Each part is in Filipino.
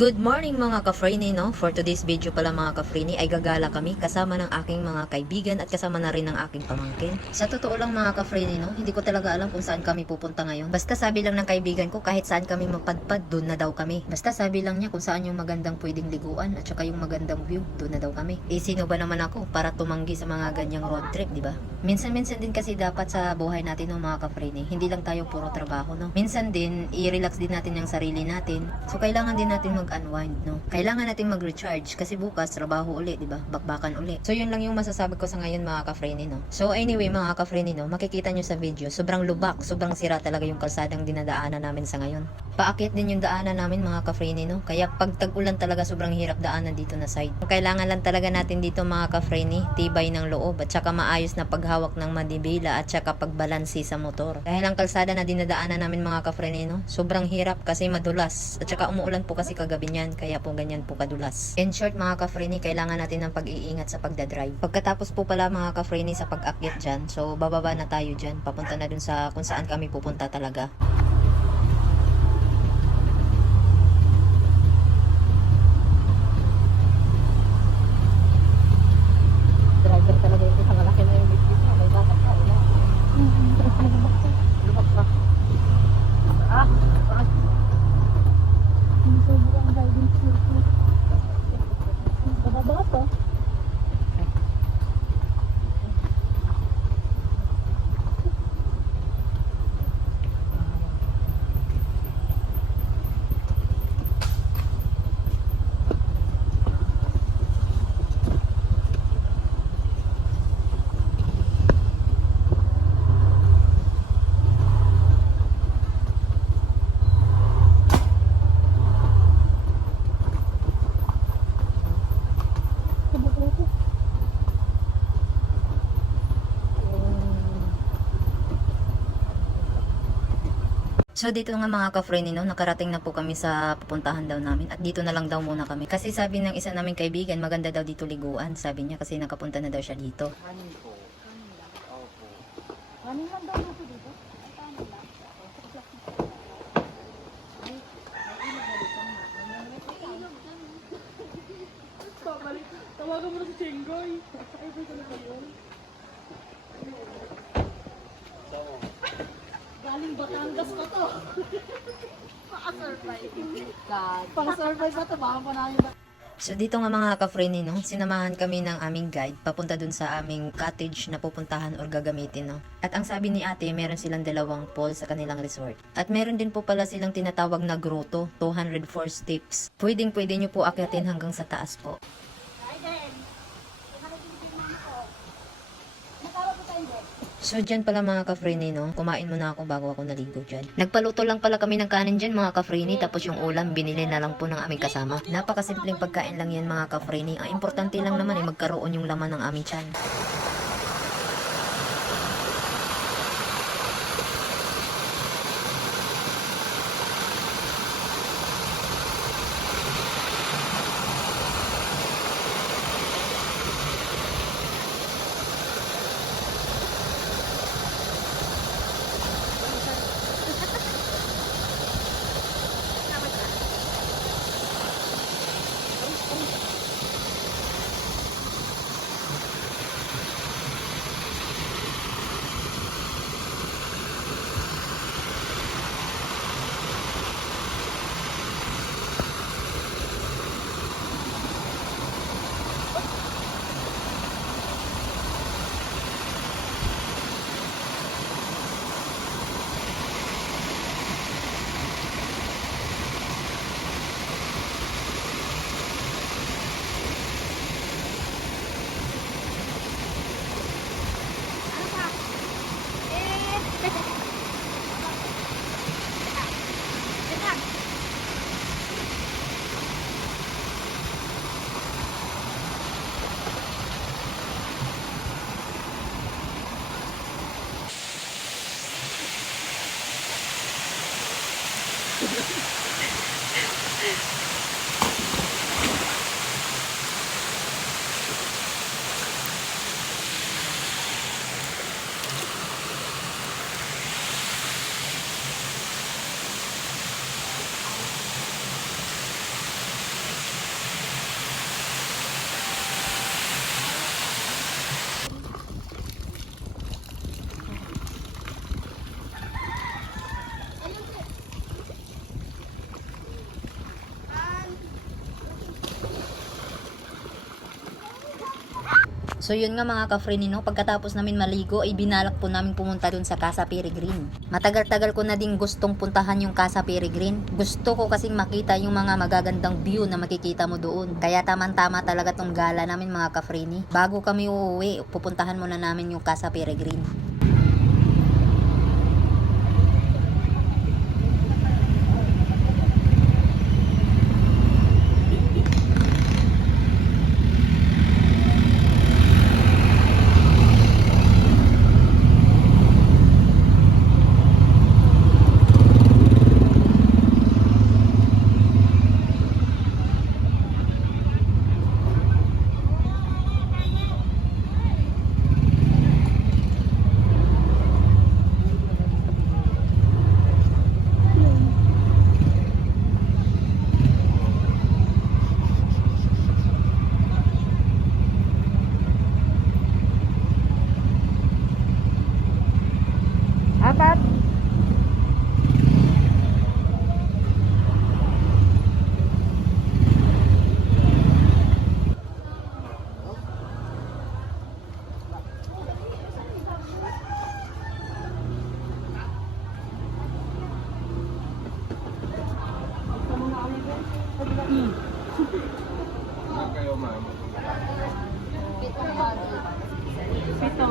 Good morning mga ka-Freeney, no? For today's video pala mga ka-Freeney ay gagala kami kasama ng aking mga kaibigan at kasama na rin ng aking pamangkin. Sa totoo lang mga ka-Freeney, no? Hindi ko talaga alam kung saan kami pupunta ngayon. Basta sabi lang ng kaibigan ko kahit saan kami mapadpad, doon na daw kami. Basta sabi lang niya kung saan yung magandang pwedeng liguan at saka yung magandang view, doon na daw kami. Eh sino ba naman ako para tumanggi sa mga ganyang road trip, di ba? Minsan-minsan din kasi dapat sa buhay natin no mga ka-Freeney, hindi lang tayo puro trabaho, no? Minsan din, i-relax din natin yung sarili natin. So kailangan din natin mag-unwind, no? Kailangan natin mag-recharge kasi bukas trabaho uli, 'di ba? Bakbakan uli. So yun lang yung masasabi ko sa ngayon mga ka-Freeney, no? So anyway, mga ka-Freeney, no, makikita nyo sa video, sobrang lubak, sobrang sira talaga yung kalsadang dinadaanan namin sa ngayon. Paakyat din yung daanan namin mga ka-Freeney, no? Kaya pag tag-ulan talaga sobrang hirap daanan dito na side. Kailangan lang talaga natin dito mga ka-Freeney, tibay ng loob at saka maayos na paghawak ng madibila at saka pagbalansi sa motor. Dahil ang kalsada na dinadaanan namin mga ka-Freeney, no, sobrang hirap kasi madulas at saka umuulan po kasi kagabi niyan, kaya po ganyan po kadulas. In short mga ka-Freeney, kailangan natin ng pag-iingat sa pagdadrive. Pagkatapos po pala mga ka-Freeney sa pag-akyat dyan, so bababa na tayo dyan, papunta na dun sa kung saan kami pupunta talaga. Driver talaga yung isang malaki na yung bitbit mo, may bakit ka, wala. Lubak ka. Hindi sobrang driving skill ko. Bababa pa. So dito nga mga ka-Freeney, no, nakarating na po kami sa pupuntahan daw namin at dito na lang daw muna kami. Kasi sabi ng isa naming kaibigan, maganda daw dito liguan. Sabi niya kasi nakapunta na daw siya dito. Kanin po. Opo. Kanin lang daw dito dito? Ay, kanin lang. Ay, ilog na dito nga. May ilog dyan. Pabalik. Tawagan mo na si Chengoy. Ay, ba na ba yun? Galing Batangas pa to. Paka-surprise. Paka-surprise pa to. Baka pa namin ba? So dito nga mga ka-Freeney, no, sinamahan kami ng aming guide papunta dun sa aming cottage na pupuntahan or gagamitin, no. At ang sabi ni ate, meron silang dalawang pool sa kanilang resort. At meron din po pala silang tinatawag na grotto, 204 steps. Pwede nyo po akyatin hanggang sa taas po. So dyan pala mga ka-Freeney, no, kumain muna ako bago ako naligo dyan. Nagpaluto lang pala kami ng kanin dyan mga ka-Freeney, tapos yung ulam binili na lang po ng aming kasama. Napakasimpleng pagkain lang yan mga ka-Freeney. Ang importante lang naman ay magkaroon yung laman ng aming tiyan. So yun nga mga ka-Frenny, no, pagkatapos namin maligo ay binalak po namin pumunta dun sa Casa Peregrine. Matagal-tagal ko na din gustong puntahan yung Casa Peregrine. Gusto ko kasing makita yung mga magagandang view na makikita mo doon. Kaya tamang-tama talaga tong gala namin mga ka-Frenny. Bago kami uuwi, pupuntahan muna namin yung Casa Peregrine. Apat. Kayo, ma'am. Pito.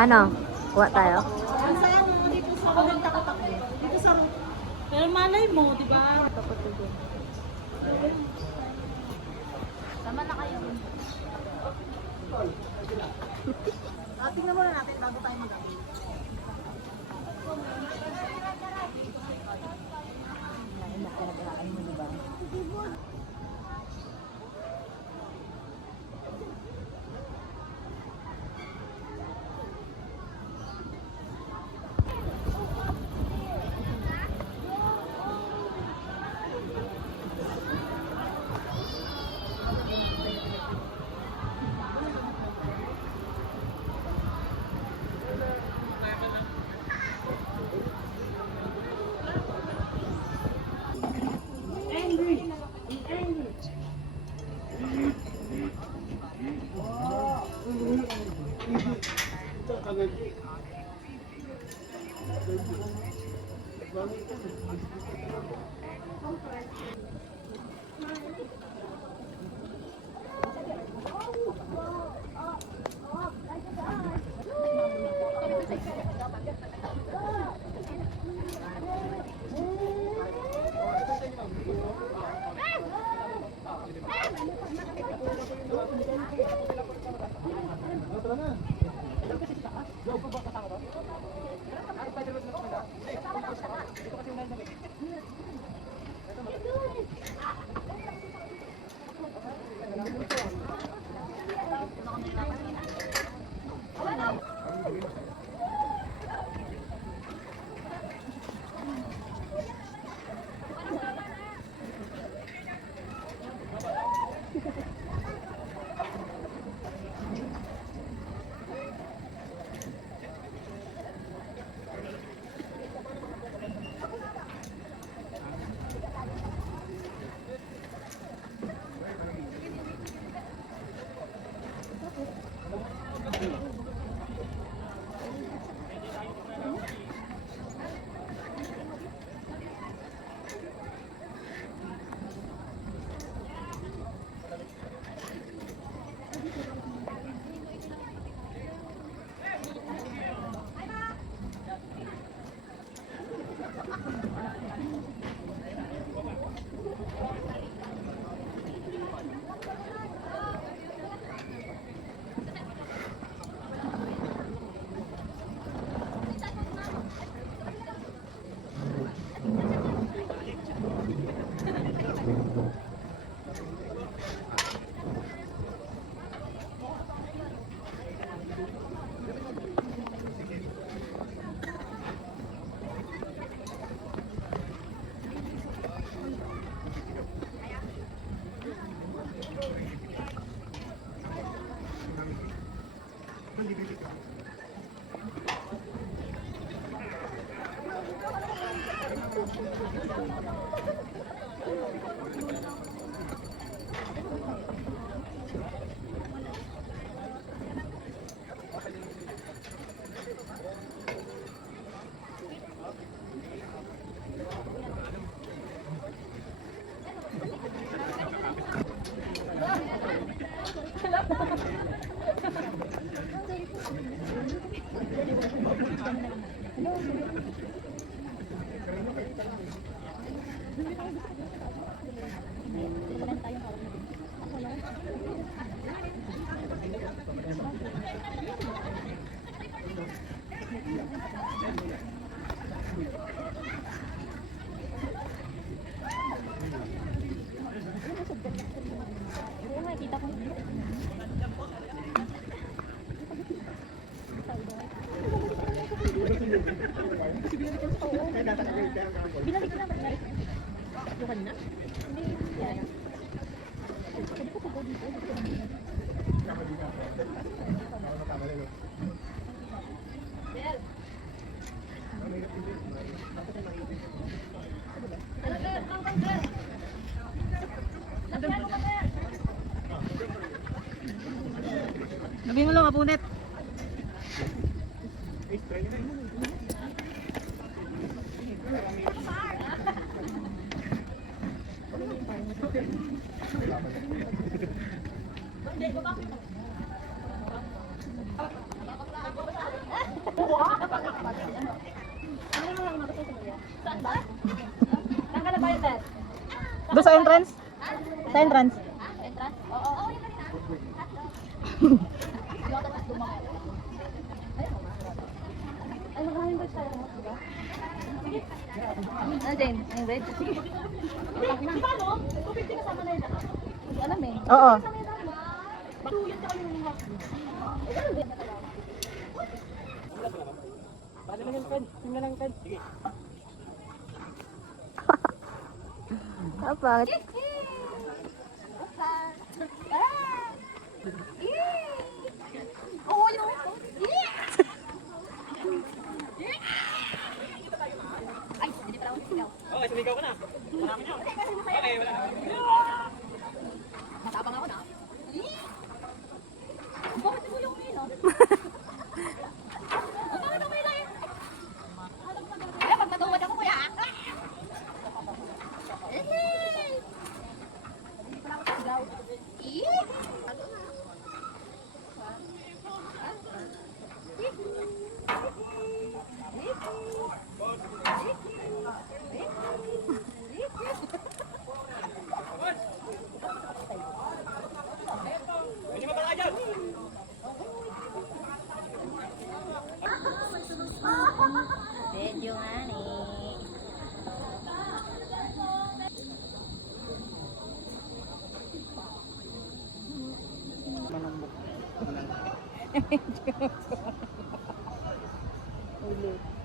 Ano? Kuha tayo? Ang saya mo dito sa takot ako. Dito sa pero malay mo, di ba? Takot ko. Tama na kayo. Tingnan muna natin bago tayo mag-amin. Sabi mo lang, apunet. Doon sa entrance? Sa entrance? Oo. Apa? Medyo nga eh. Ulit.